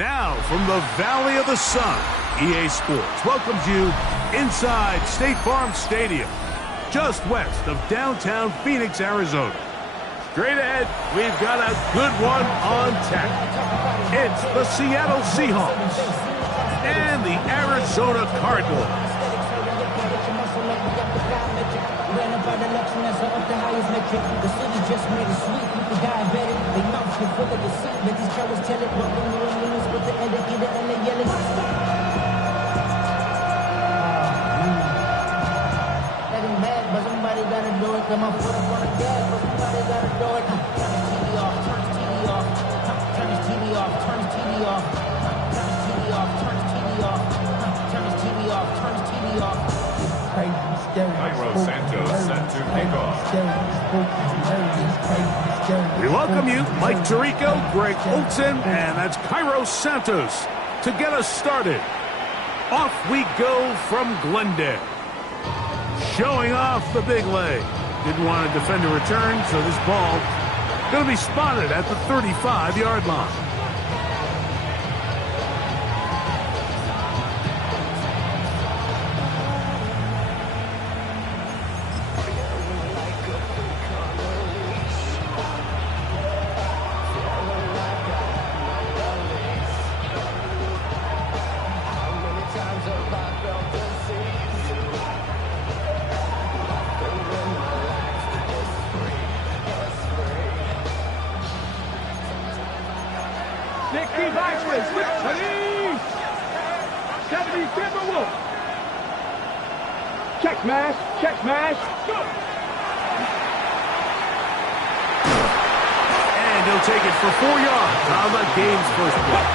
Now, from the Valley of the Sun, EA Sports welcomes you inside State Farm Stadium, just west of downtown Phoenix, Arizona. Straight ahead, we've got a good one on tap. It's the Seattle Seahawks and the Arizona Cardinals. We welcome you, Mike Tirico, Greg Olson, and that's Cairo Santos to get us started. Off we go from Glendale. Showing off the big leg. Didn't want to defend a return, so this ball going to be spotted at the 35-yard line. Check smash. And he'll take it for 4 yards on the game's first play.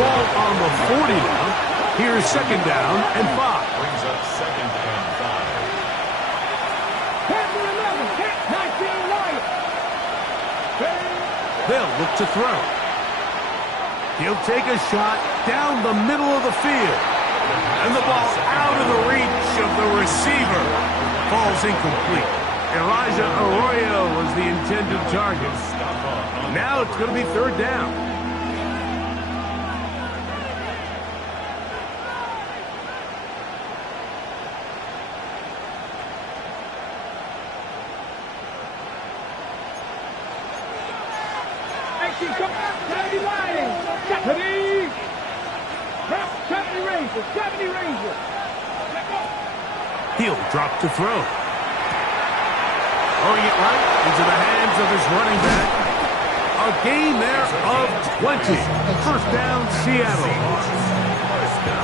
Ball on the 40 now. Here's second down and 5. Brings up second and 5. They'll look to throw. He'll take a shot down the middle of the field. And the ball out of the reach of the receiver. Falls incomplete. Elijah Arroyo was the intended target. Now it's going to be third down. He'll drop to throw. Throwing it right into the hands of his running back. A gain there of 20. First down, Seattle.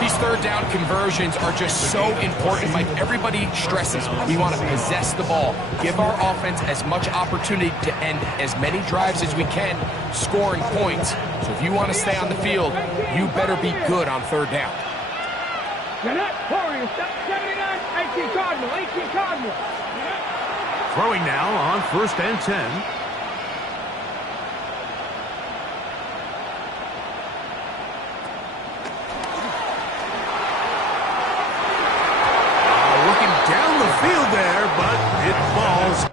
These third down conversions are just so important. Like everybody stresses, we want to possess the ball, give our offense as much opportunity to end as many drives as we can, scoring points. So if you want to stay on the field, you better be good on third down. Throwing now on first and 10. Looking down the field there, but it falls.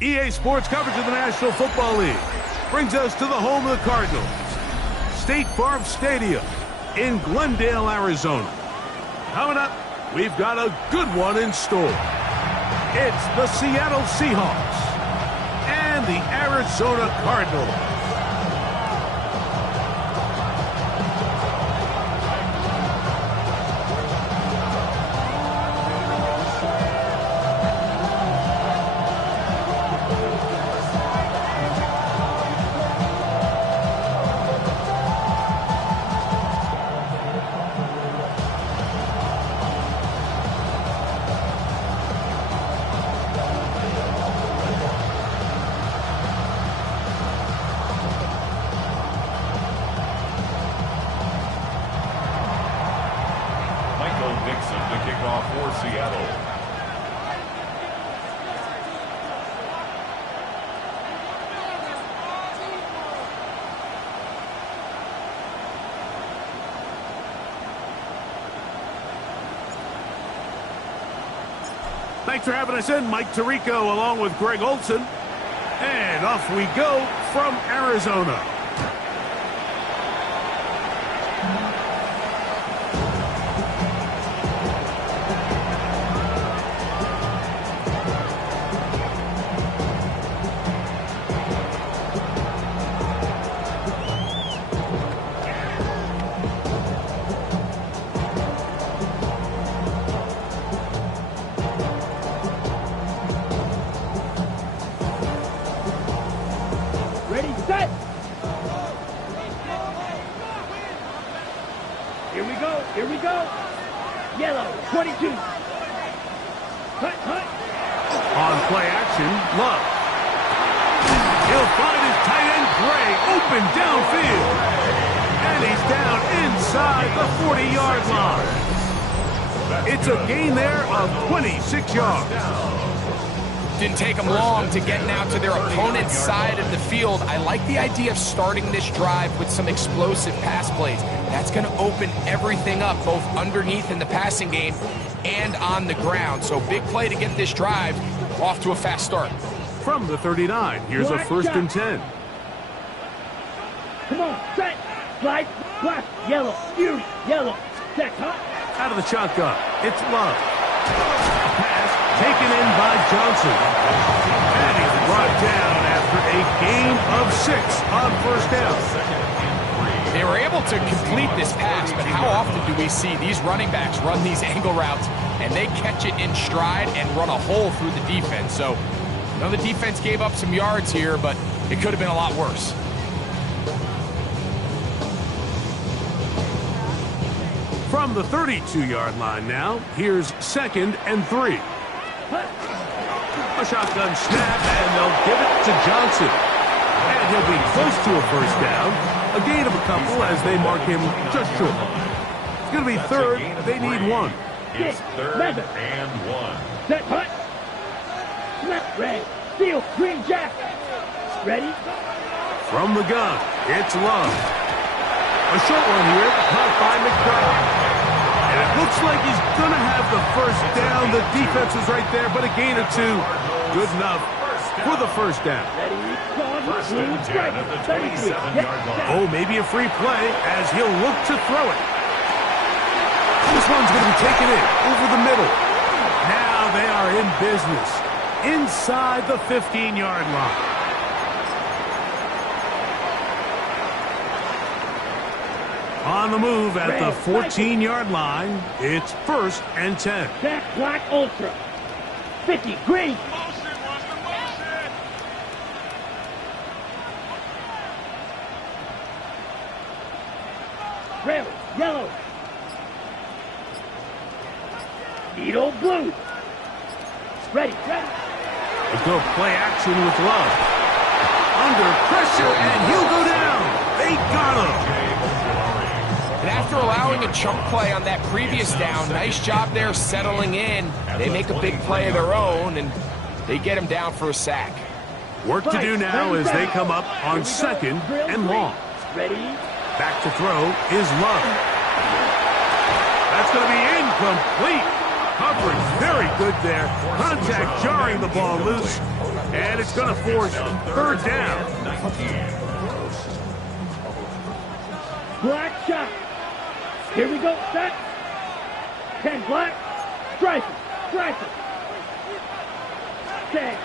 EA Sports coverage of the National Football League brings us to the home of the Cardinals, State Farm Stadium in Glendale, Arizona. Coming up, we've got a good one in store. It's the Seattle Seahawks and the Arizona Cardinals. For Seattle. Thanks for having us in, Mike Tirico, along with Greg Olson. And off we go from Arizona. Ready, set. Here we go. Here we go. Yellow, 22. Hut, hut. On play action, Love. He'll find his tight end, Gray, open downfield. And he's down inside the 40-yard line. It's a gain there of 26 yards. Didn't take them long to get now to their opponent's side of the field. I like the idea of starting this drive with some explosive pass plays. That's going to open everything up, both underneath in the passing game and on the ground. So big play to get this drive off to a fast start. From the 39, here's a 1st and 10. Come on, set. Slide, black, yellow, beauty, yellow, set, hut. Out of the shotgun, it's Love. Pass taken in by Johnson. And he's brought down after a gain of 6 on 1st down. They were able to complete this pass, but how often do we see these running backs run these angle routes and they catch it in stride and run a hole through the defense? So, I know the defense gave up some yards here, but it could have been a lot worse. From the 32-yard line now, here's 2nd and 3. A shotgun snap, and they'll give it to Johnson. And he'll be close to a 1st down. A gain of a couple as they mark him just short. It's going to be 3rd. They need 1. It's 3rd and 1. Set, hut. Snap, red, steel, green jacket. Ready? From the gun, it's Love. A short one here, caught by McBride. And it looks like he's going to have the first down. The defense was right there, but a gain of 2. Good enough for the first down. First and 10 at the 27-yard line. Oh, maybe a free play as he'll look to throw it. This one's going to be taken in over the middle. Now they are in business inside the 15-yard line. On the move at the 14-yard line, it's 1st and 10. Jack Black Ultra. 50, green. Red, yellow. Needle blue. Ready. Let's go play action with Love. Under pressure, and he'll go down. They got him. And after allowing a chunk play on that previous down, nice job there settling in. They make a big play of their own, and they get him down for a sack. Work to do now as they come up on 2nd and long. Ready. Back to throw is Love. That's going to be incomplete. Coverage very good there. Contact jarring the ball loose. And it's going to force 3rd down. Black shot. Here we go. Set. 10 black. Striker. 10.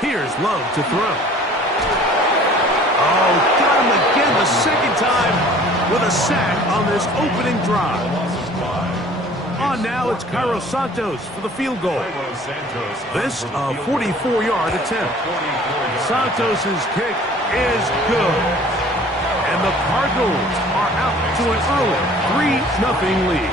Here's Love to throw. Oh, got him again the second time with a sack on this opening drive. On now, it's Cairo Santos for the field goal. This a 44-yard attempt. Santos' kick is good. And the Cardinals are out to an early 3-0 lead.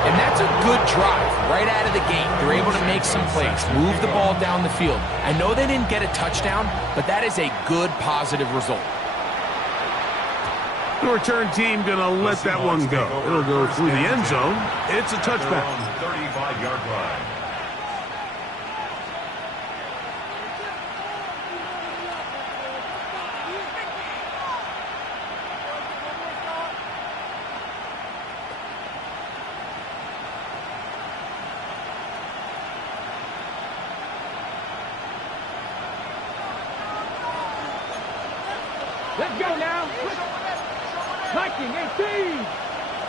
And that's a good drive right out of the gate. They're able to make some plays, move the ball down the field. I know they didn't get a touchdown, but that is a good, positive result. The return team going to let that one go. It'll go through the end zone. It's a touchback. 35-yard line. Let's go now. 19-18.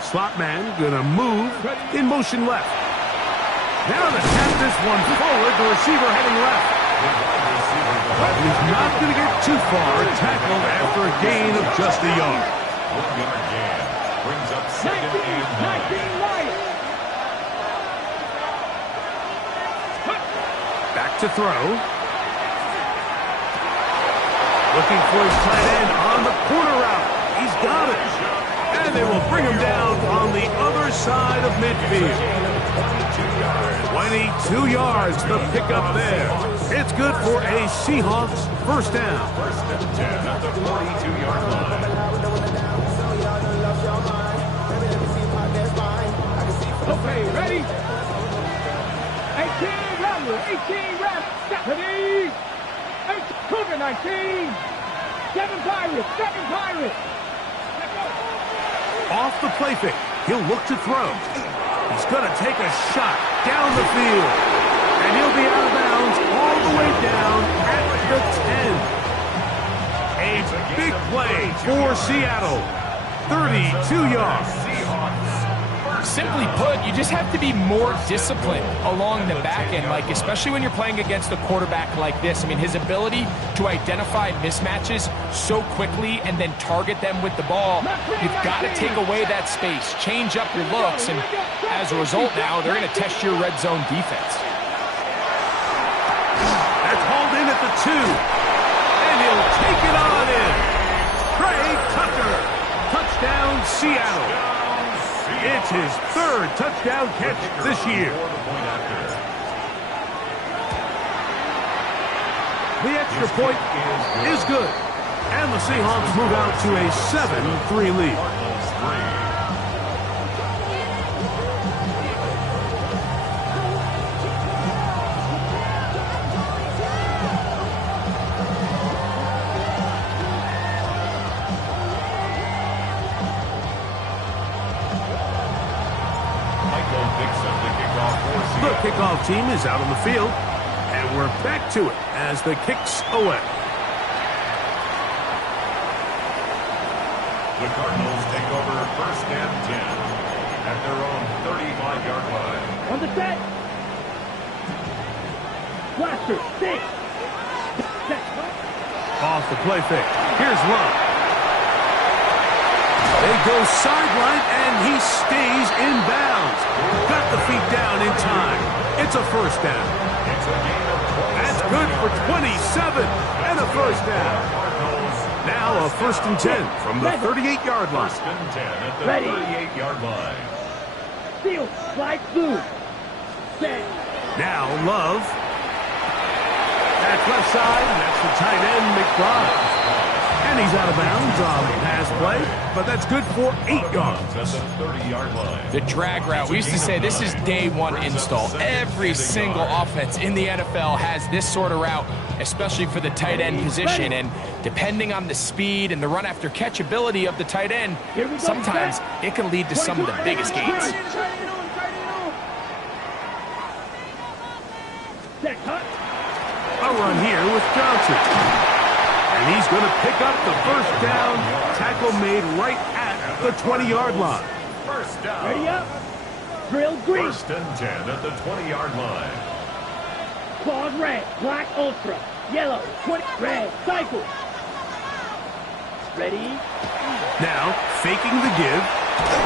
Slot man going to move in motion left. Now to tap this one forward, the receiver heading left. He's not going to get too far, tackled after a gain of just a yard. 1-yard gain brings up 2nd and 9. Back to throw. Looking for his tight end on the corner route. He's got it. And they will bring him down on the other side of midfield. 22 yards to pick up there. It's good for a Seahawks first down. 1st and 10 at the 42-yard line. Okay, ready? 18 Rambo, 18 Ram, Stephanie. 8 Cougar 19. 7 Pirates. Off the play fake, he'll look to throw. He's going to take a shot down the field. And he'll be out of bounds all the way down at the 10. A big play for Seattle. 32 yards. Simply put, you just have to be more disciplined along the back end, like especially when you're playing against a quarterback like this. I mean, his ability to identify mismatches so quickly and then target them with the ball, you've got to take away that space, change up your looks, and as a result now, they're going to test your red zone defense. That's hauled in at the 2. And he'll take it on in. Trey Tucker. Touchdown, Seattle. It's his 3rd touchdown catch this year. The extra point is good. And the Seahawks move out to a 7-3 lead. kickoff team is out on the field, and we're back to it as the kick's away. The Cardinals take over 1st and 10 at their own 35-yard line. On the set. Blaster, 6. Set. Off the play fake. Here's Love. They go sideline, and he stays in bounds. Got the feet down in time. It's a first down. It's a gain of 27. That's good for 27 and a first down. Now a 1st and 10 from the 38-yard line. 1st and 10 at the Ready. 38-yard line. Field, slide through. Set. Now Love. That's left side, and that's the tight end, McBride. And he's out of bounds on the pass play, but that's good for 8 yards. At the 30-yard line. The drag route, we used to say this is day one install. Every single offense in the NFL has this sort of route, especially for the tight end position. And depending on the speed and the run after catch ability of the tight end, sometimes it can lead to some of the biggest gains. A run here with Johnson. And he's going to pick up the first down. Tackle made right at the 20-yard line. First down. Ready up. Drill green. 1st and 10 at the 20-yard line. Claws red. Black ultra. Yellow. 20. Red. Cycle. Ready. Now, faking the give.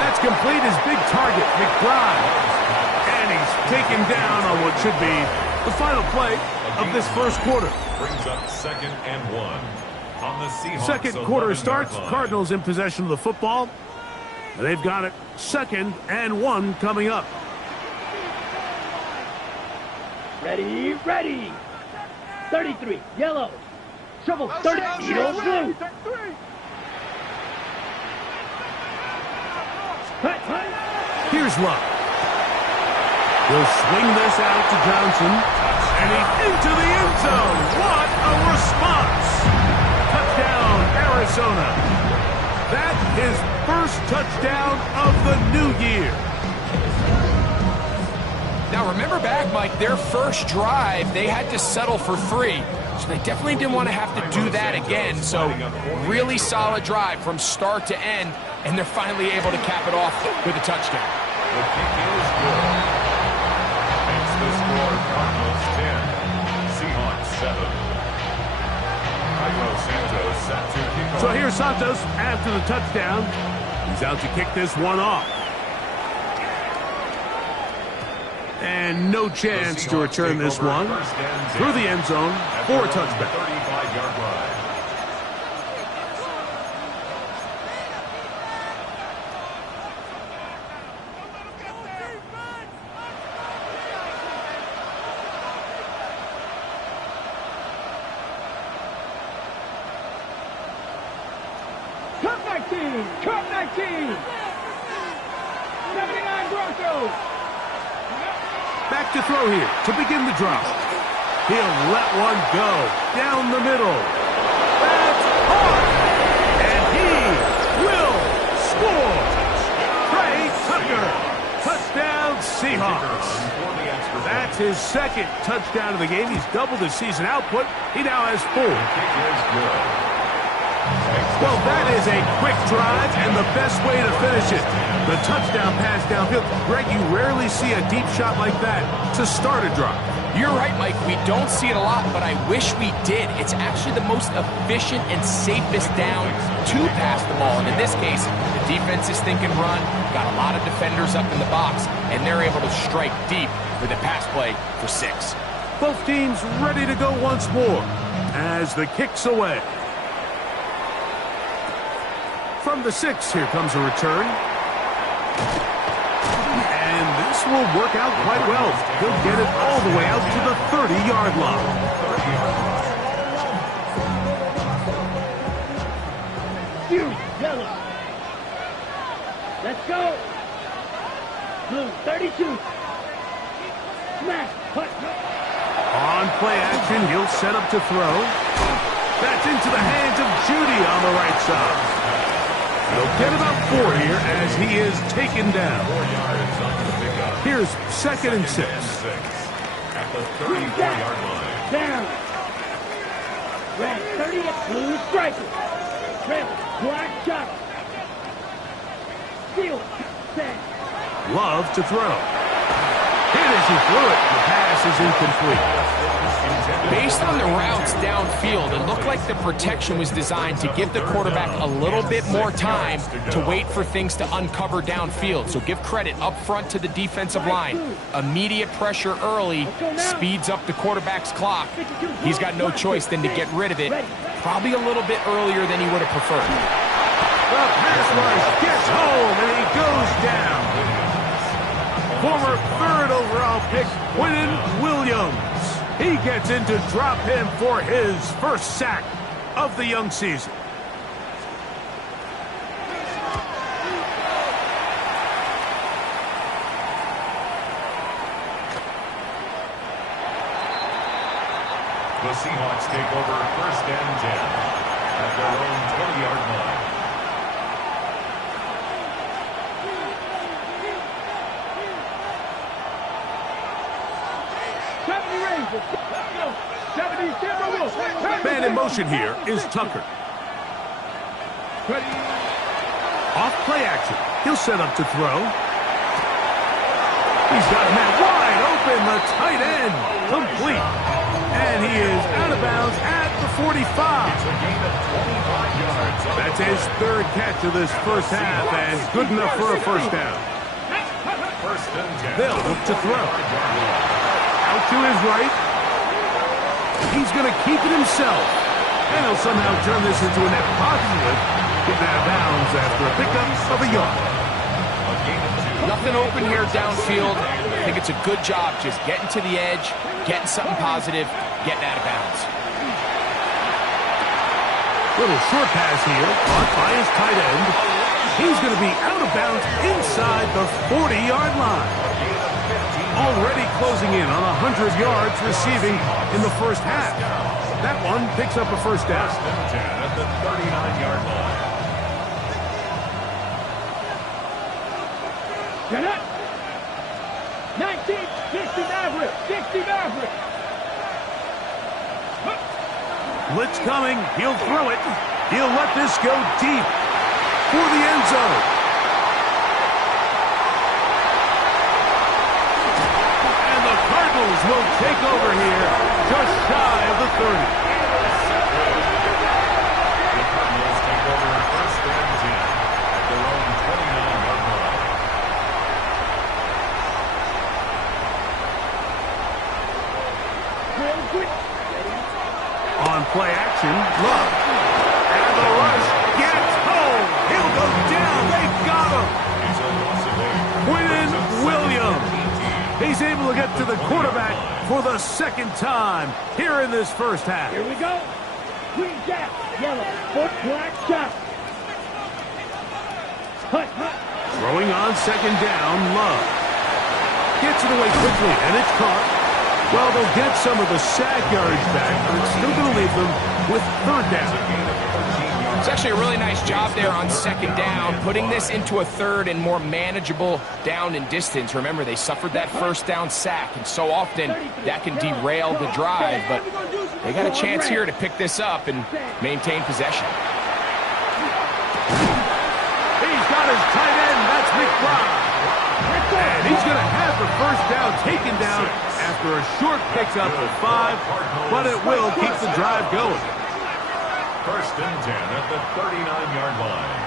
That's complete. His big target, McBride. And he's taken down on what should be the final play of this first quarter. Brings up 2nd and 1. On the Seahawks. Second quarter starts. Cardinals in possession of the football. They've got it 2nd and 1 coming up. Ready. Ready. 33. Yellow. Shovel. 30. Eagle blue. Cut. Here's Love. He'll swing this out to Johnson. And he's into the end zone. What a response. Touchdown, Arizona. That's his first touchdown of the new year. Now, remember back, Mike, their first drive, they had to settle for 3. So they definitely didn't want to have to do that again. So really solid drive from start to end. And they're finally able to cap it off with a touchdown. The kick is good. Makes the score Cardinals 10, Seahawks 7. Cairo Santos set to kick off. So here's Santos after the touchdown. He's out to kick this one off. And no chance to return this one through the end zone for a touchback. 35-yard line. Cup 19. 79 Broncos. Back to throw here to begin the drive. He'll let one go down the middle. That's hard. And he will score. Trey Tucker. Touchdown Seahawks. That's his 2nd touchdown of the game. He's doubled his season output. He now has 4. Well, that is a quick drive and the best way to finish it. The touchdown pass downfield. Greg, you rarely see a deep shot like that to start a drive. You're right, Mike. We don't see it a lot, but I wish we did. It's actually the most efficient and safest down to pass the ball. And in this case, the defense is thinking run, got a lot of defenders up in the box, and they're able to strike deep with a pass play for 6. Both teams ready to go once more as the kick's away. From the 6, here comes a return. And this will work out quite well. He'll get it all the way out to the 30-yard line. Fury, yellow. Let's go. Blue, 32. Smash, putt. On play action, he'll set up to throw. That's into the hands of Judy on the right side. He'll get about 4 here as he is taken down. 4 yards on the pickup. Here's 2nd and 6. At the 34-yard line. Down. Red 30 blue striker. Red black shot. Steal. Set. Love to throw. Hit as he threw it. The pass is incomplete. Based on the routes downfield, it looked like the protection was designed to give the quarterback a little bit more time to wait for things to uncover downfield. So give credit up front to the defensive line. Immediate pressure early speeds up the quarterback's clock. He's got no choice than to get rid of it, probably a little bit earlier than he would have preferred. The pass rush gets home, and he goes down. Former 3rd overall pick, Quinnen Williams. He gets in to drop him for his first sack of the young season. The Seahawks take over 1st and 10 at their own 20-yard line. Man in motion here is Tucker. Off play action. He'll set up to throw. He's got a man wide open, the tight end. Complete. And he is out of bounds at the 45. That's his 3rd catch of this first half, and good enough for a first down. They'll look to throw. Out to his right. He's going to keep it himself. And he'll somehow turn this into a net positive. Getting out of bounds after a pickup of a yard. Nothing open here downfield. I think it's a good job just getting to the edge, getting something positive, getting out of bounds. Little short pass here, caught by his tight end. He's going to be out of bounds inside the 40-yard line. Already closing in on 100 yards receiving in the first half. That one picks up a first down. 1st and 10 at the 39-yard line. Get up. 19, 60 Maverick, 60 Maverick. Blitz coming. He'll throw it. He'll let this go deep for the end zone. And the Cardinals will take over here just shy of the 30. The Cardinals take over 1st and 10 at their own 29-yard line. On play action, Love. And the rush gets home. He'll go down. They got him. He's a loss of 8. Quinnen Williams. He's able to get to the quarterback for the 2nd time here in this first half. Here we go. Green jack, yellow, foot black shot. Hut, hut. Throwing on 2nd down, Love. Gets it away quickly, and it's caught. Well, they'll get some of the sack yardage back, but it's still going to leave them with 3rd down. It's actually a really nice job there on 2nd down, putting this into a 3rd and more manageable down and distance. Remember, they suffered that 1st down sack, and so often that can derail the drive, but they got a chance here to pick this up and maintain possession. He's got his tight end. That's McBride. And he's going to have the first down taken down after a short pickup of 5, but it will keep the drive going. 1st and 10 at the 39-yard line.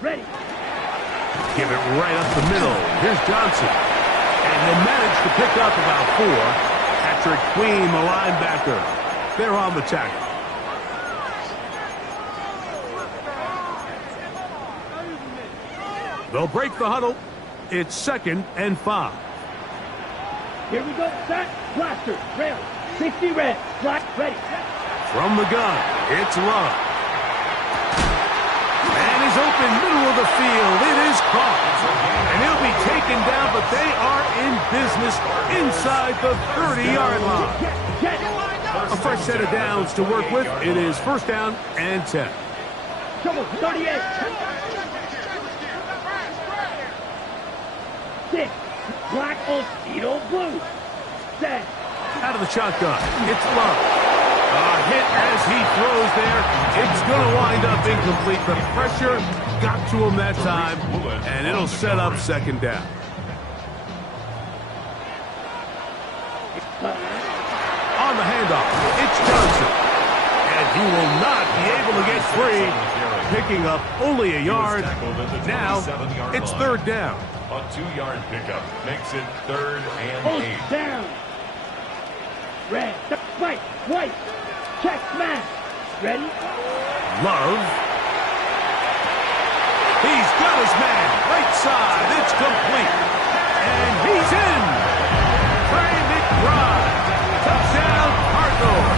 Ready. Give it right up the middle. Here's Johnson. And they managed to pick up about 4. Patrick Queen, the linebacker. They're on the tackle. They'll break the huddle. It's 2nd and 5. Here we go. Set. Blaster. Rail. 60 red. Black. Ready. From the gun, it's Love. And he's open middle of the field. It is is caught. And he'll be taken down, but they are in business inside the 30-yard line. A fresh set of downs to work with. It is first down and 10. Come on, 38. 6. Black on Speedo Blue. 7. Out of the shotgun. It's Love. A hit as he throws there. It's going to wind up incomplete. The pressure got to him that time, and it'll set up second down. On the handoff, it's Johnson. And he will not be able to get free, picking up only a yard. Now, it's third down. A 2-yard pickup makes it 3rd and 8. Down. Red, right, white. Check, smash. Ready? Love. He's got his man. Right side. It's complete. And he's in. Trey McBride. Touchdown, Cardinals.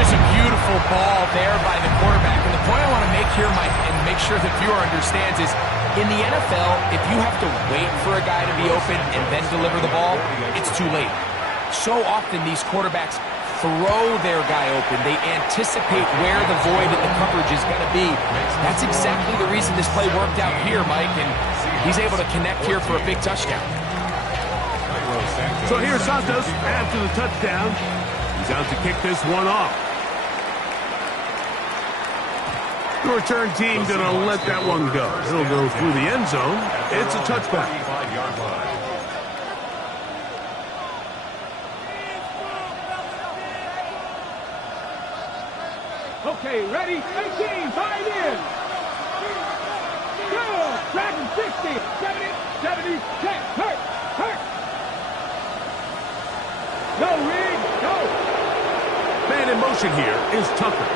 Just a beautiful ball there by the quarterback. And the point I want to make here, Mike, and make sure the viewer understands is, in the NFL, if you have to wait for a guy to be open and then deliver the ball, it's too late. So often these quarterbacks throw their guy open. They anticipate where the void in the coverage is going to be. That's exactly the reason this play worked out here, Mike, and he's able to connect here for a big touchdown. So here's Santos after the touchdown. He's out to kick this one off. The return team going to let that one go. It'll go through the end zone. It's a touchback. Okay, ready? 18, 5 in. Good. Dragon 60, 70, 70, 10. Hurt, hurt. Go, Reed, go. Man in motion here is Tucker.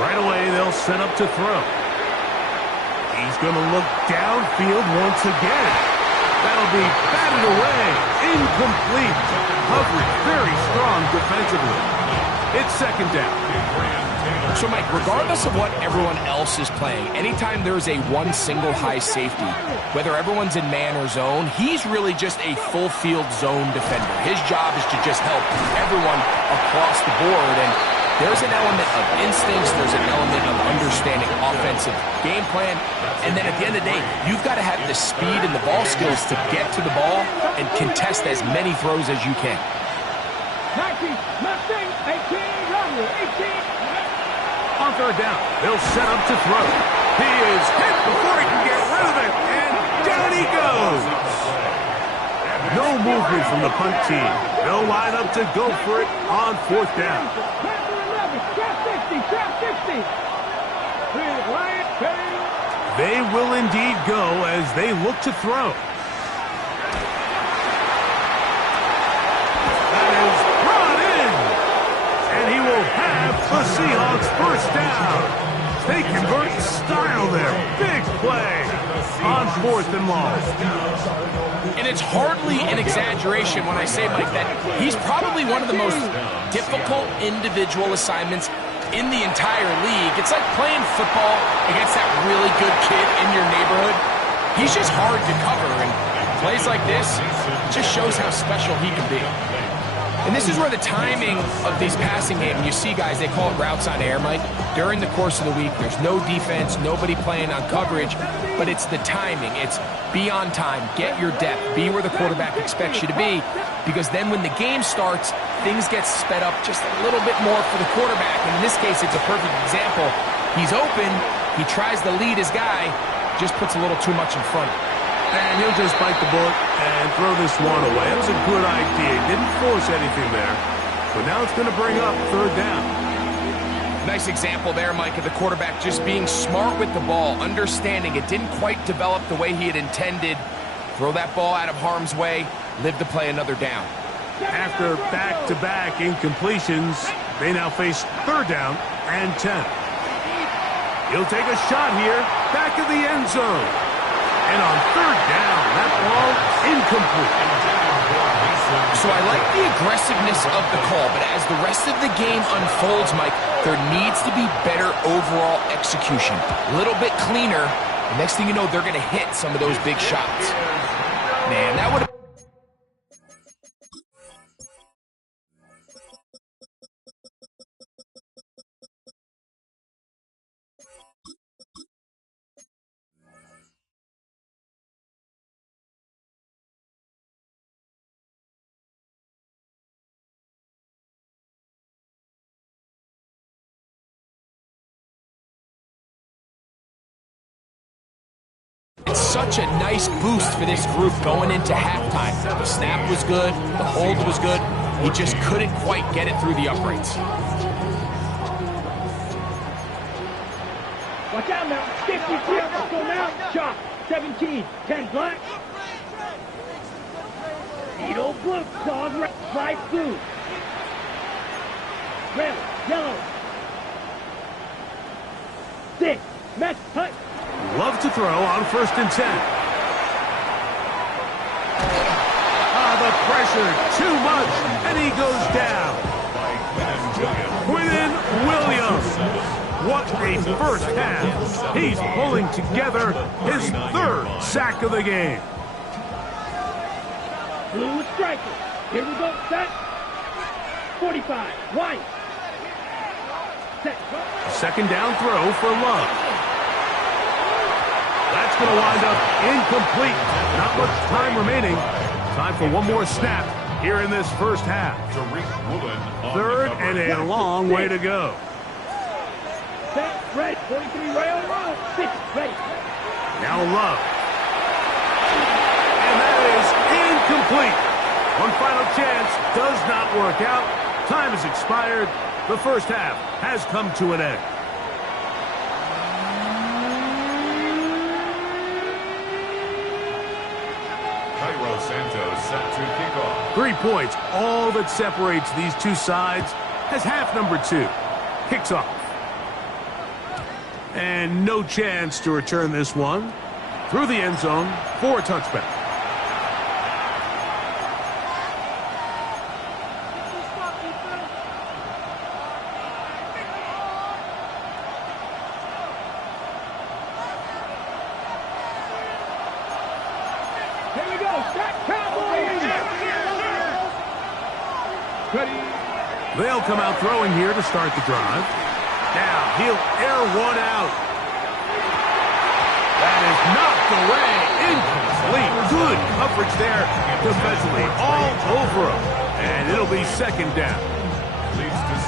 Right away, they'll set up to throw. He's going to look downfield once again. That'll be batted away. Incomplete. Coverage very strong defensively. It's second down. So, Mike, regardless of what everyone else is playing, anytime there's a one single high safety, whether everyone's in man or zone, he's really just a full field zone defender. His job is to just help everyone across the board. And there's an element of instincts, there's an element of understanding offensive game plan, and then at the end of the day, you've got to have the speed and the ball skills to get to the ball and contest as many throws as you can. 19, Mustang, 18, Rumble, 18. On third down, they'll set up to throw. He is hit before he can get rid of it, and down he goes. No movement from the punt team. They'll line up to go for it on fourth down. They will indeed go as they look to throw. That is brought in. And he will have the Seahawks first down. They convert style there. Big play on fourth and long. And it's hardly an exaggeration when I say, Mike, that he's probably one of the most difficult individual assignments in the entire league. It's like playing football against that really good kid in your neighborhood. He's just hard to cover, and plays like this just shows how special he can be. And this is where the timing of these passing games, you see guys, they call it routes on air, Mike. During the course of the week, there's no defense, nobody playing on coverage, but it's the timing. It's be on time, get your depth, be where the quarterback expects you to be, because then when the game starts, things get sped up just a little bit more for the quarterback. And in this case, it's a perfect example. He's open, he tries to lead his guy, just puts a little too much in front of him. And he'll just bite the bullet and throw this one away. It was a good idea. Didn't force anything there. But now it's going to bring up third down. Nice example there, Mike, of the quarterback just being smart with the ball, understanding it didn't quite develop the way he had intended. Throw that ball out of harm's way, live to play another down. After back-to-back incompletions, they now face third down and 10. He'll take a shot here, back of the end zone. And on third down, that ball incomplete. So I like the aggressiveness of the call, but as the rest of the game unfolds, Mike, there needs to be better overall execution. A little bit cleaner. The next thing you know, they're going to hit some of those big shots. Man, that would have... It's such a nice boost for this group going into halftime. The snap was good, the hold was good. He just couldn't quite get it through the uprights. Watch out now. 50 clear. Let's go now. Chop. 17. 10 black. Needle blue. Claws red. Fly blue. Red. Yellow. 6. Mess. Hut. Love to throw on 1st and 10. The pressure, too much, and he goes down. Quinnen Williams. What a first half. He's pulling together his 3rd sack of the game. Blue striker. Here we go. Set. 45. White. Set. 2nd down throw for Love. That's going to wind up incomplete. Not much time remaining. Time for one more snap here in this first half. 3rd and a long way to go. Set. Red. 43. Rail. Roll. 6. Ready. Now Love. And that is incomplete. One final chance does not work out. Time has expired. The first half has come to an end. Santos set to kick off. 3 points, all that separates these two sides, as half number 2 kicks off. And no chance to return this one through the end zone for a touchback. Here we go. Set. Cowboys. Ready. They'll come out throwing here to start the drive. Now he'll air one out. That is knocked away. Incomplete. Good coverage there defensively. All over him. And it'll be 2nd down.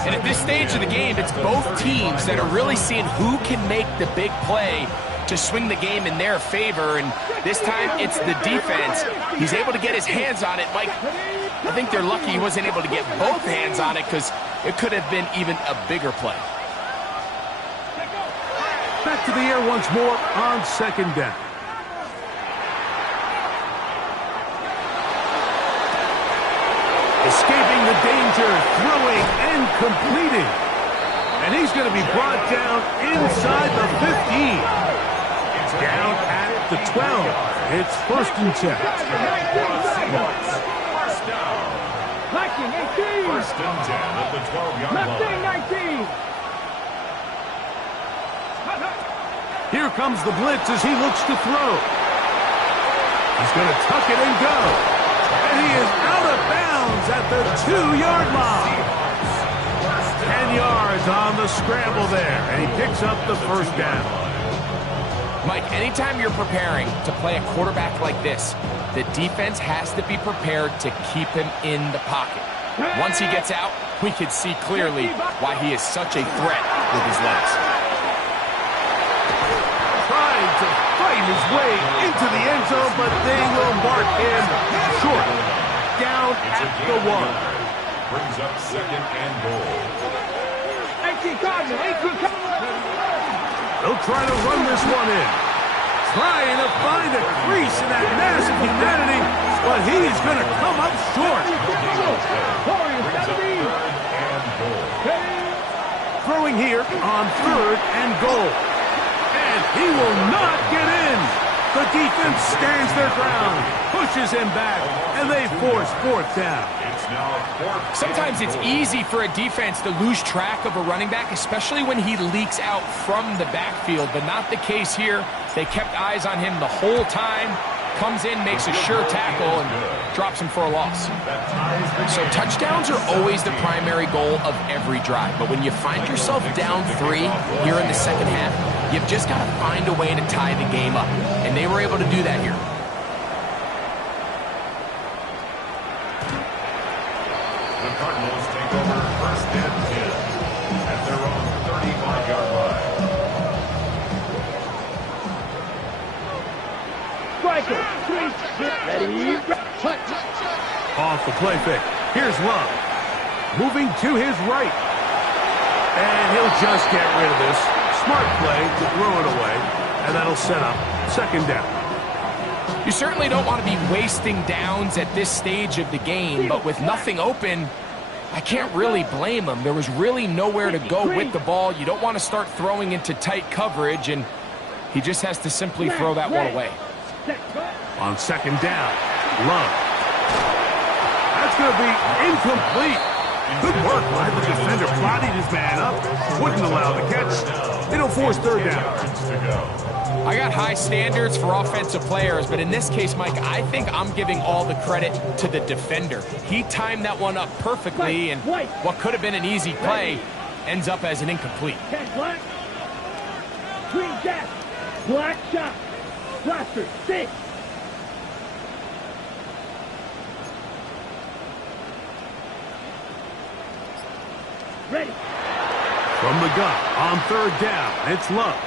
And at this stage of the game, it's both teams that are really seeing who can make the big play to swing the game in their favor, and this time it's the defense. He's able to get his hands on it. Mike, I think they're lucky he wasn't able to get both hands on it because it could have been even a bigger play. Back to the air once more on 2nd down. Escaping the danger, throwing and completing. And he's going to be brought down inside the 15. Down at the 12. It's 1st and 10. First down. Lacking 18. 1st and 10 at the 12-yard Lacking line. 19. Here comes the blitz as he looks to throw. He's going to tuck it and go. And he is out of bounds at the 2-yard line. 10 yards on the scramble there. And he picks up the 1st down. Mike, anytime you're preparing to play a quarterback like this, the defense has to be prepared to keep him in the pocket. Once he gets out, we can see clearly why he is such a threat with his legs. Trying to fight his way into the end zone, but they will mark him short. Down at the 1. Brings up 2nd and goal. 18 Cardinal. 18 Cardinal. They'll try to run this one in. Trying to find a crease in that massive humanity, but he's going to come up short. Throwing here on 3rd and goal. And And he will not get in. The defense stands their ground, pushes him back, and they force fourth down. Sometimes it's easy for a defense to lose track of a running back, especially when he leaks out from the backfield, but not the case here. They kept eyes on him the whole time. Comes in, makes a sure tackle, and drops him for a loss. So touchdowns are always the primary goal of every drive. But when you find yourself down 3 here in the second half, you've just got to find a way to tie the game up. And they were able to do that here. The Cardinals take over first and 10 at their own 35-yard line. Striker, 3, ready, punch. Off the play fake. Here's Love. Moving to his right. And he'll just get rid of this. Smart play to throw it away. And that'll set up second down. You certainly don't want to be wasting downs at this stage of the game, but with nothing open, I can't really blame him. There was really nowhere to go with the ball. You don't want to start throwing into tight coverage, and he just has to simply throw that one away. On second down, Love. That's going to be incomplete. Good work by the defender. Plotted his man up. Wouldn't allow the catch. It'll force third down. I got high standards for offensive players, but in this case, Mike, I think I'm giving all the credit to the defender. He timed that one up perfectly, and what could have been an easy play ends up as an incomplete. Black. Green gas. Black shot. Blaster. 6. Ready. From the gun on third down, it's Love.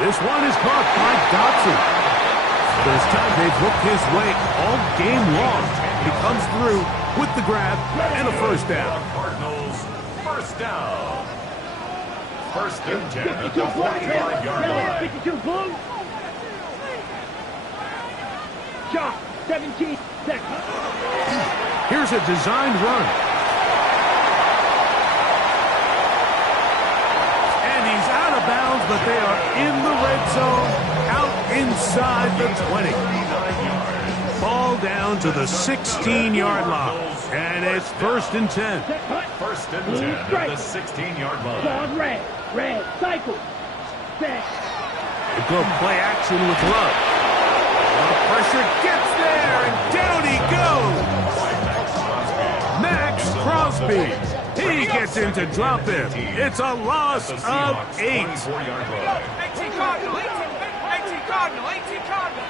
This one is caught by Dotson. This time they've looked his way all game long. He comes through with the grab and a first down. Cardinals, first down. First and 10 at the 45-yard line. 52 blue. Shot. 17 seconds. Here's a designed run. Bounds, but they are in the red zone, out inside the 20. Ball down to the 16-yard line, and it's first and 10. First and 10 at the 16-yard line. Ball red, cycle, set. They go play action with Love. The pressure gets there, and down he goes. Max Crosby. He gets in to drop him. It's a loss of 8. 18 Cardinal, 18 Cardinal, 18 Cardinal.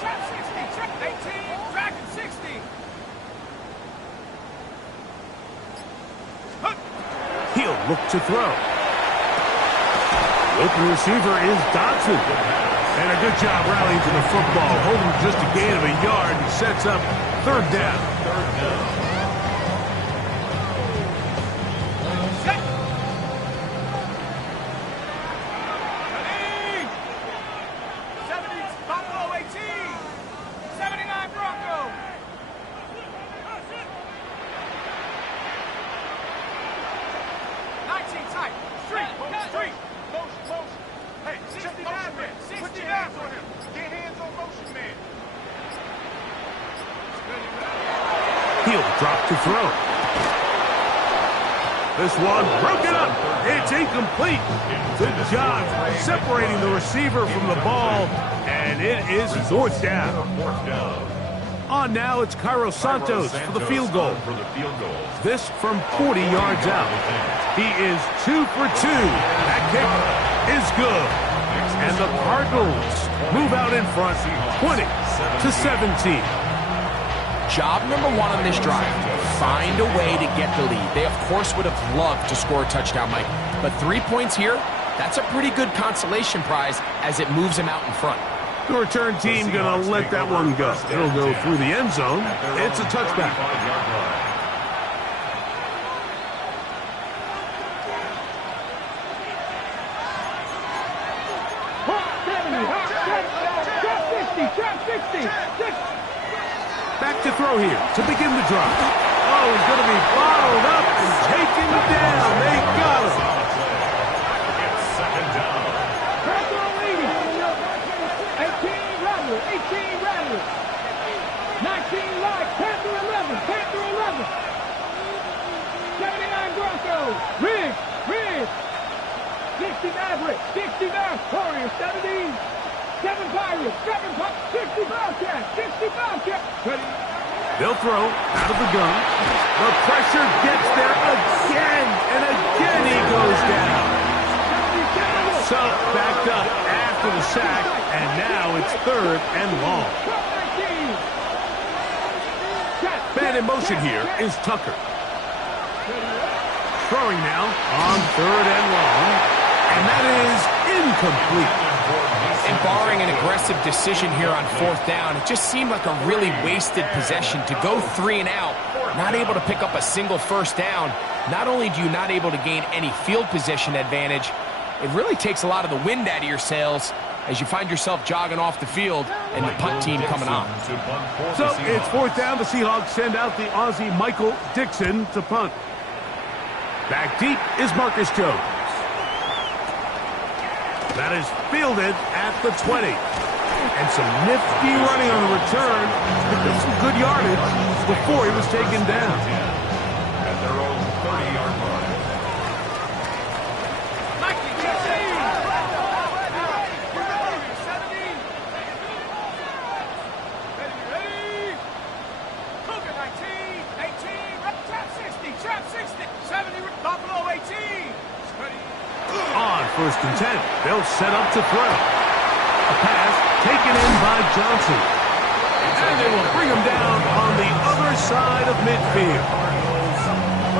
Trap 60, trap 18, Dragon 60. He'll look to throw. The open receiver is Dotson. And a good job rallying to the football, holding just a gain of a yard, and sets up third down. Set. Ready. 70 Buffalo 18. 79 Bronco. 19 tight. Street. Motion. Hey, 69 man. Put your hands on him. Get hands on motion man. He'll drop to throw. This one broken up. It's incomplete. Good job separating the receiver from the ball, and it is fourth down. On now, it's Cairo Santos for the field goal. This from 40 yards out. He is 2 for 2. That kick is good. And the Cardinals move out in front 20-17. Job number 1 on this drive, find a way to get the lead. They, of course, would have loved to score a touchdown, Mike. But 3 points here, that's a pretty good consolation prize as it moves them out in front. The return team going to let that one go. It'll go through the end zone. It's a touchback. Back to throw here to begin the drive. Oh, he's going to be bottled up and taken down. They got him. It's second down. Panther leading. 18 Rattler. 18 Rattler. 19 Light. Panther 11. Panther 11. 79 Broncos. Riggs. Riggs. 60 Maverick. 60 Maverick. Warriors. 70. 7 Pirates. 7 Pirates. 60 Bobcats. 60 Bobcats. Ready. They'll throw out of the gun. The pressure gets there again, and again he goes down. So backed up after the sack, and now it's 3rd and long. Man in motion here is Tucker. Throwing now on 3rd and long, and that is incomplete. And barring an aggressive decision here on 4th down, it just seemed like a really wasted possession to go 3 and out, not able to pick up a single 1st down. Not only do you not able to gain any field position advantage, it really takes a lot of the wind out of your sails as you find yourself jogging off the field and the punt team coming on. So it's 4th down. The Seahawks send out the Aussie Michael Dixon to punt. Back deep is Marcus Jones. That is fielded at the 20. And some nifty running on the return. Picked up some good yardage before he was taken down. At their own 30-yard line. On 1st and 10, they'll set up to throw. A pass taken in by Johnson. And they will bring him down on the other side of midfield.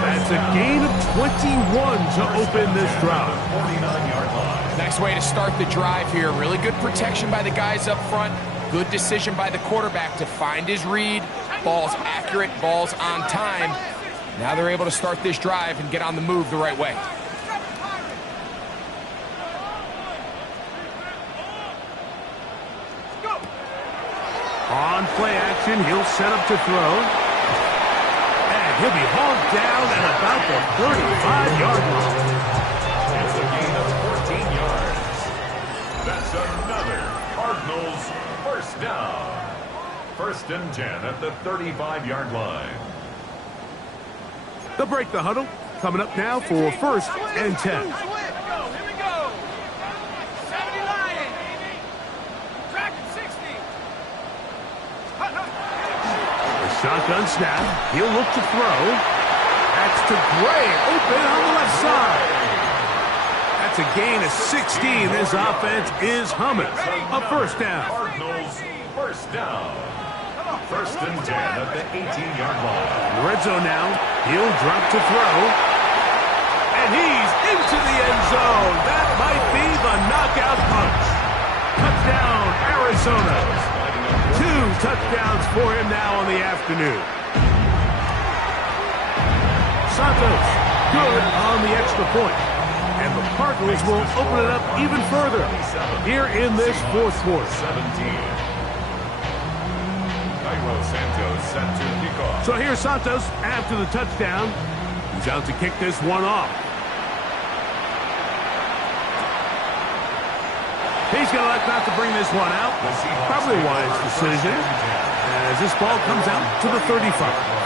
That's a gain of 21 to open this drive. 49-yard line. Nice way to start the drive here. Really good protection by the guys up front. Good decision by the quarterback to find his read. Ball's accurate, ball's on time. Now they're able to start this drive and get on the move the right way. On play action, he'll set up to throw. And he'll be hauled down at about the 35-yard line. It's a gain of 14 yards. That's another Cardinals 1st down. 1st and 10 at the 35-yard line. They'll break the huddle. Coming up now for 1st and 10. Shotgun snap. He'll look to throw. That's to Gray. Open on the left side. That's a gain of 16. This offense is humming. A 1st down. Cardinals 1st down. 1st and 10 at the 18-yard line. Red zone now. He'll drop to throw. And he's into the end zone. That might be the knockout punch. Touchdown, Arizona. 2 touchdowns for him now on the afternoon. Santos, good on the extra point. And the Cardinals will open it up even further here in this 4th quarter. 17. Cairo Santos set to kick off. So here's Santos after the touchdown. He's out to kick this one off. He's going to elect not to bring this one out. Probably a wise decision as this ball comes out to the 35.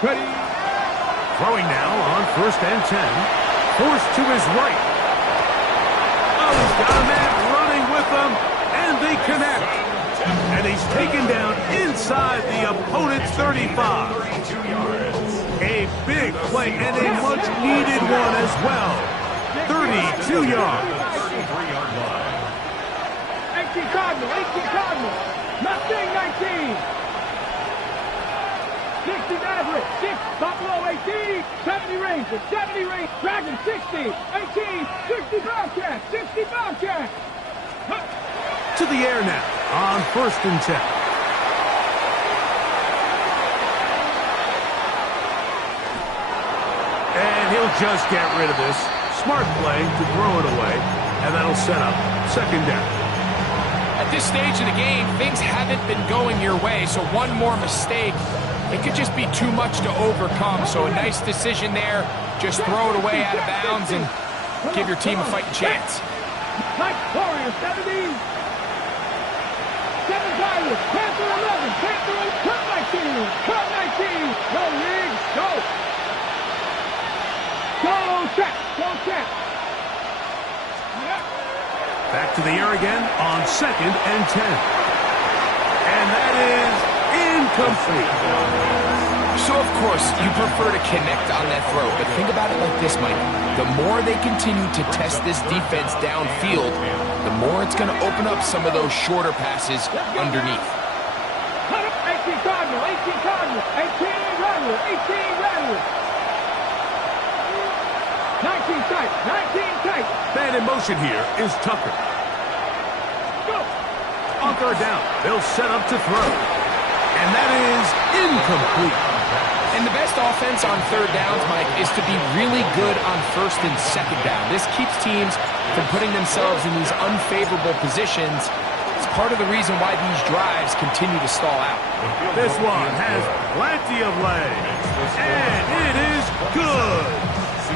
Ready. Throwing now on 1st and 10. Forced to his right. Oh, he's got a man running with them, and they connect. And he's taken down inside the opponent's 35. A big play and a much-needed one as well. 32 yards. 33-yard line. 18 Cardinal. Nothing 19. 60 Maverick, 6 Buffalo 18, 70 Rangers, 70 Rangers, Dragon 60, 18, 60 Bobcat, 60 Bobcat. To the air now on 1st and 10. And he'll just get rid of this. Smart play to throw it away, and that'll set up 2nd down. At this stage of the game, things haven't been going your way, so one more mistake, it could just be too much to overcome. So a nice decision there. Just throw it away out of bounds and give your team a fighting chance. Mike Warrior 70. 7 Pirates, Panther 11, Panther 11, Cut 19, Cut 19. Go, Riggs, go. Go, check, go, check. Back to the air again on 2nd and 10. And that is incomplete. So, of course, you prefer to connect on that throw, but think about it like this, Mike. The more they continue to test this defense downfield, the more it's going to open up some of those shorter passes underneath. 18 Cardinal, 18 Cardinal, 18 Rattler, 18 Rattler. 19 tight, 19 tight. Man in motion here is Tucker. Go. On 3rd down, they'll set up to throw. And that is incomplete. And the best offense on 3rd downs, Mike, is to be really good on 1st and 2nd down. This keeps teams from putting themselves in these unfavorable positions. It's part of the reason why these drives continue to stall out. This one has plenty of legs. And it is good.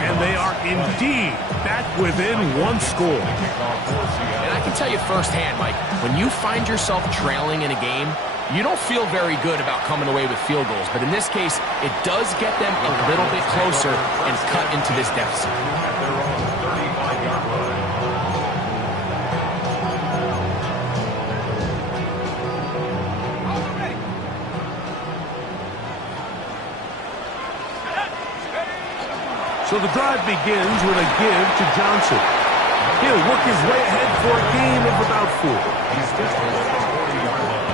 And they are indeed back within 1 score. And I can tell you firsthand, Mike, when you find yourself trailing in a game, you don't feel very good about coming away with field goals. But in this case, it does get them a little bit closer and cut into this deficit. At their own 35-yard line. So the drive begins with a give to Johnson. He'll work his way ahead for a gain of about 4. He's just over the 40-yard line.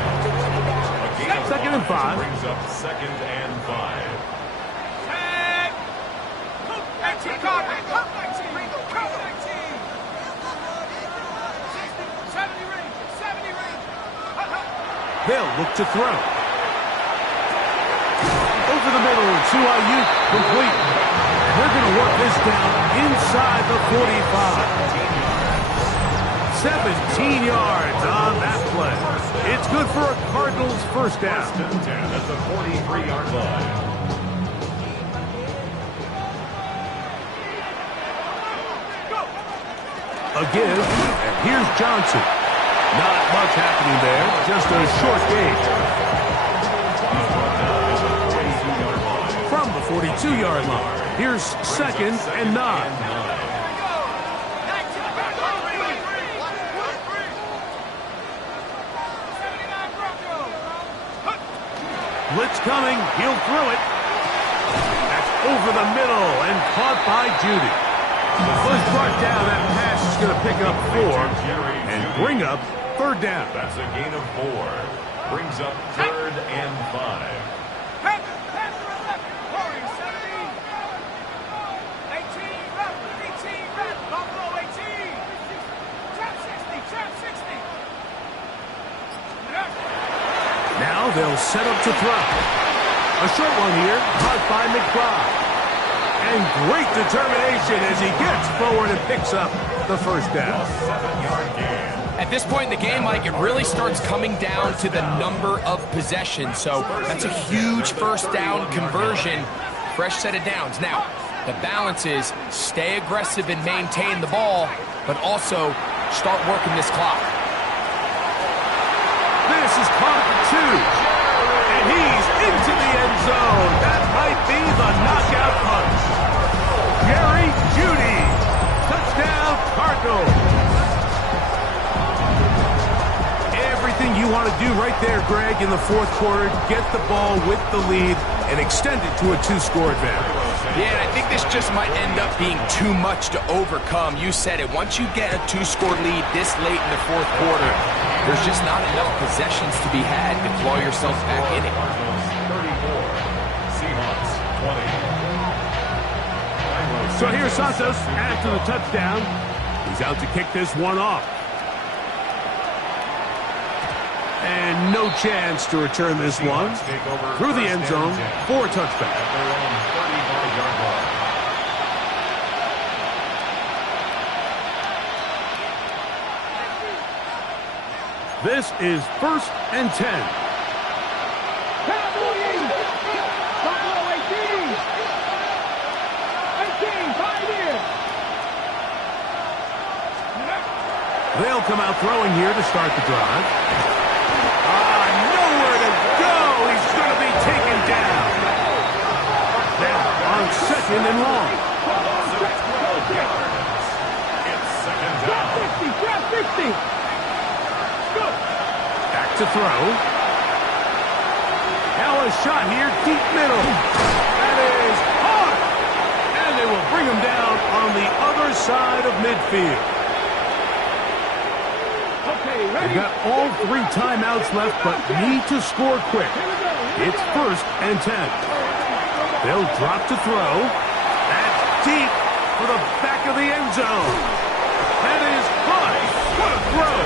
A gain of 2nd and 5. brings up 2nd and 5. Tag. 18 Cardinal, Cut 19, Cut 19. 70 Rangers, 70 Rangers. They'll look to throw. Over the middle to Ayuk, complete. They're going to work this down inside the 45. 17 yards on that play. It's good for a Cardinals 1st down. 1st and 10 at the 43-yard line. A give, and here's Johnson. Not much happening there, just a short gain. From the 42-yard line, here's 2nd and 9. Blitz coming, he'll throw it. That's over the middle and caught by Judy. Was brought down, that pass is going to pick up 4 and bring up 3rd down. That's a gain of 4. Brings up 3rd and 5. Now they'll set up to throw. A short one here, caught by McBride. And great determination as he gets forward and picks up the 1st down. 7-yard gain. At this point in the game, Mike, it really starts coming down to the number of possessions. So that's a huge 1st down conversion. Fresh set of downs. Now, the balance is stay aggressive and maintain the ball, but also start working this clock. This is caught at the 2. And he's into the end zone. That might be the knockout punch. Jerry Jeudy. Touchdown, Cardinals. Everything you want to do right there, Greg, in the 4th quarter, get the ball with the lead and extend it to a 2-score advantage. Yeah, I think this just might end up being too much to overcome. You said it. Once you get a 2-score lead this late in the 4th quarter, there's just not enough possessions to be had to claw yourself back in it. So here's Santos after the touchdown. He's out to kick this one off. And no chance to return this one through the end zone for a touchback. At their own 35-yard line. This is 1st and 10. They'll come out throwing here to start the drive. Nowhere to go. He's going to be taken down. Now on 2nd and long. It's 2nd down. Back to throw. Now a shot here, deep middle. That is hard. And they will bring him down on the other side of midfield. They've got all 3 timeouts left, but need to score quick. It's 1st and 10. They'll drop to throw. That's deep for the back of the end zone. That is high. What a throw.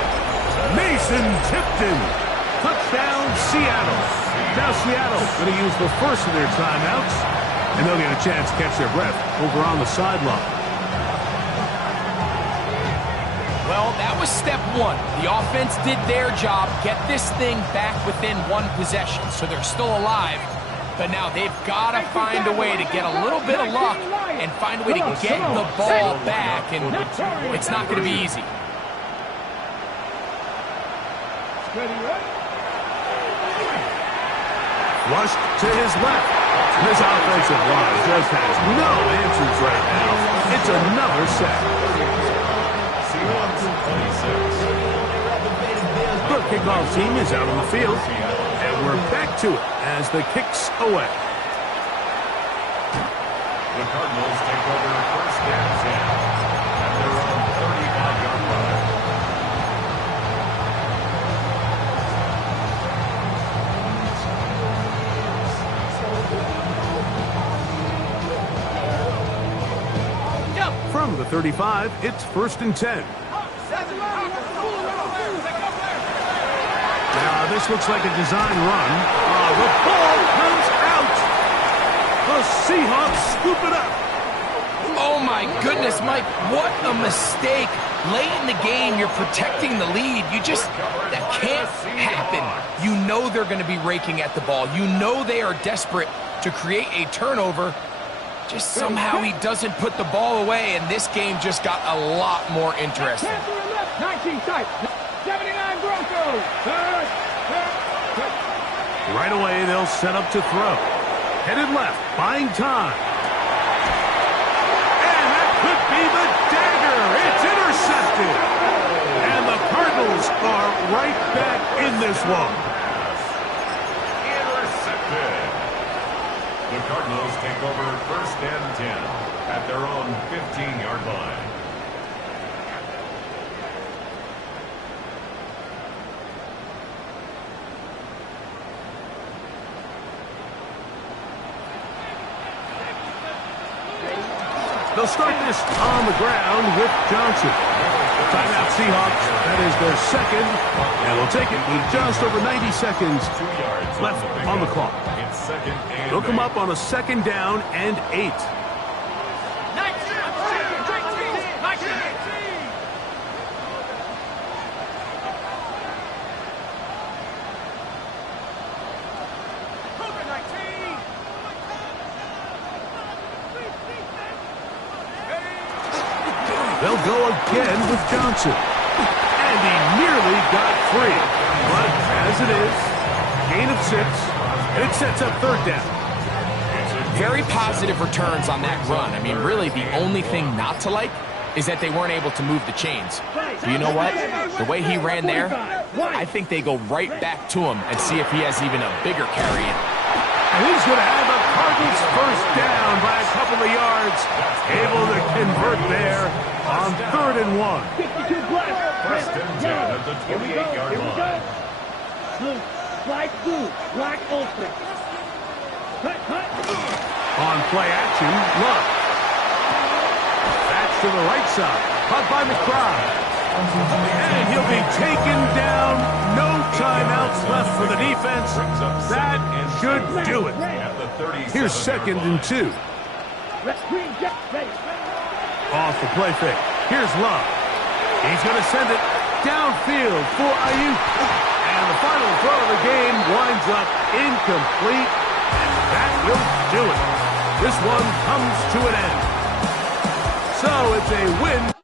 Mason Tipton. Touchdown, Seattle. Now Seattle going to use the first of their timeouts, and they'll get a chance to catch their breath over on the sideline. Well, that was step 1. The offense did their job, get this thing back within 1 possession, so they're still alive. But now they've got to find a way to get a little bit of luck and find a way to get the ball back, and it's not going to be easy. Flushed to his left. This offensive line just has no answers right now. It's another sack. The kickoff team is out on the field, and we're back to it as the kick's away. The Cardinals take over 1st and 10 at their own 35-yard line. From the 35, it's 1st and 10. Now, this looks like a design run. The ball comes out. The Seahawks scoop it up. Oh, my goodness, Mike, what a mistake. Late in the game, you're protecting the lead. That can't happen. You know they're going to be raking at the ball. You know they are desperate to create a turnover. Just somehow he doesn't put the ball away, and this game just got a lot more interesting. 19 type. 79 Broncos. Right away, they'll set up to throw. Headed left, buying time. And that could be the dagger. It's intercepted. And the Cardinals are right back in this one. Intercepted. The Cardinals take over 1st and 10 at their own 15-yard line. They'll start this on the ground with Johnson. Timeout Seahawks. That is their 2nd. And they'll take it with just over 90 seconds left on the clock. It's 2nd and They'll come up on a 2nd down and 8. They'll go again with Johnson. And he nearly got free. But as it is, gain of 6. It sets up 3rd down. Very positive returns on that run. I mean, really, the only thing not to like is that they weren't able to move the chains. But you know what? The way he ran there, I think they go right back to him and see if he has even a bigger carry in. And he's going to have the Cardinals 1st down by a couple of yards. Able to convert there on 3rd and 1. 52 black. 1st and 10 at the 28-yard line. Blue, black, blue, black ultimate. Cut. On play action, Love. to the right side. Caught by McBride. And he'll be taken down. No timeouts left for the defense. That should do it. Here's 2nd and 2. Off the play fake. Here's Love. He's going to send it downfield for Ayuk. And the final throw of the game winds up incomplete. And that will do it. This one comes to an end. So it's a win.